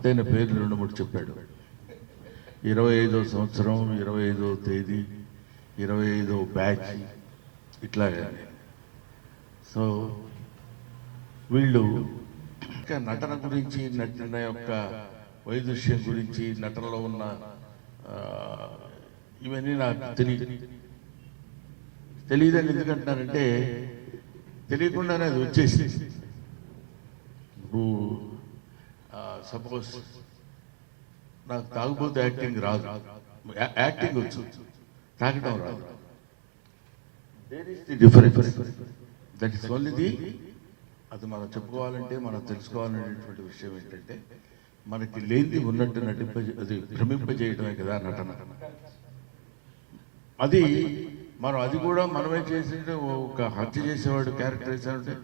గమ్మత్తైన పేర్లు 2-3 చెప్పాడు. 25వ సంవత్సరం, 25వ తేదీ, 25వ బ్యాచ్, ఇట్లాగా. సో వీళ్ళు నటన గురించి, నటన యొక్క వైదుష్యం గురించి, నటనలో ఉన్న ఇవన్నీ నాకు తెలియదని ఎందుకంటున్నానంటే, తెలియకుండానే అది వచ్చేసి ఇప్పుడు సపోజ్ నాకు తాగుబోతు యాక్టింగ్ రాదు, యాక్టింగ్ వచ్చు, తాగడం రాదు. Difference that is only the. అది మనం చెప్పుకోవాలంటే, మనం తెలుసుకోవాలనేటువంటి విషయం ఏంటంటే, మనకి లేనిది ఉన్నట్టు అది భ్రమింపజేయడమే కదా నటన. అది మనం అది కూడా మనమే చేసింటే, ఒక హత్య చేసేవాడు క్యారెక్టర్ వేసామంటే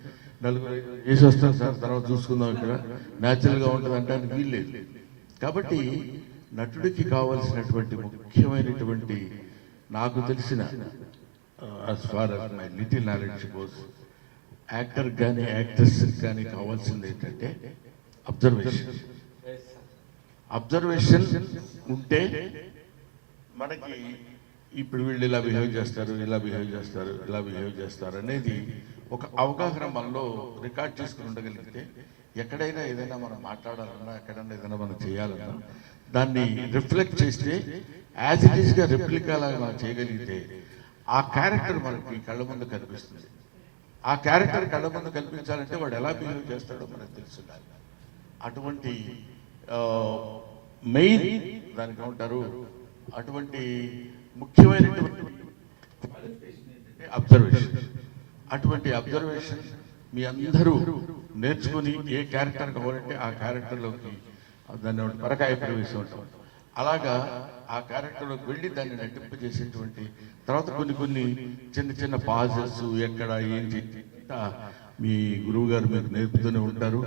నలుగురు చేసి వస్తాం సార్, తర్వాత చూసుకుందాం, ఇక్కడ న్యాచురల్గా ఉంటుంది అంటే వీల్లేదు. కాబట్టి నటుడికి కావాల్సినటువంటి ముఖ్యమైనటువంటి, నాకు తెలిసిన as far as my little knowledge goes, actor కానీ యాక్ట్రెస్ కానీ కావాల్సింది ఏంటంటే అబ్జర్వేషన్ ఉంటే మనకి ఇప్పుడు వీళ్ళు ఇలా బిహేవ్ చేస్తారు, ఇలా బిహేవ్ చేస్తారు, ఇలా బిహేవ్ చేస్తారు అనేది ఒక అవగాహన మనలో రికార్డ్ చేసుకుని ఉండగలిగితే, ఎక్కడైనా ఏదైనా మనం మాట్లాడాలన్నా, ఎక్కడైనా ఏదైనా మనం చేయాలన్నా దాన్ని రిఫ్లెక్ట్ చేస్తే యాజ్ ఇట్ ఈస్గా రెప్లికాలాగా మనం చేయగలిగితే ఆ క్యారెక్టర్ మనకి కళ్ళ ముందు కనిపిస్తుంది. ఆ క్యారెక్టర్ కళ్ళ ముందు కనిపించాలంటే వాడు ఎలా బిహేవ్ చేస్తాడో మనకు తెలుసుండాలి. అటువంటి మెయిన్ దానికి ఉంటారు, అటువంటి ముఖ్యమైనటువంటి అబ్జర్వేషన్. అటువంటి అబ్జర్వేషన్ మీ అందరూ నేర్చుకుని ఏ క్యారెక్టర్ కావాలంటే ఆ క్యారెక్టర్లోకి దాన్ని పరకాయ ప్రవేశం ఉంటాం, అలాగా ఆ క్యారెక్టర్లోకి వెళ్ళి దాన్ని నటింపజేసేటువంటి తర్వాత కొన్ని చిన్న చిన్న పాజెస్ ఎక్కడ ఏం చేసి మీ గురువు గారు మీకు నేర్పుతూనే ఉంటారు.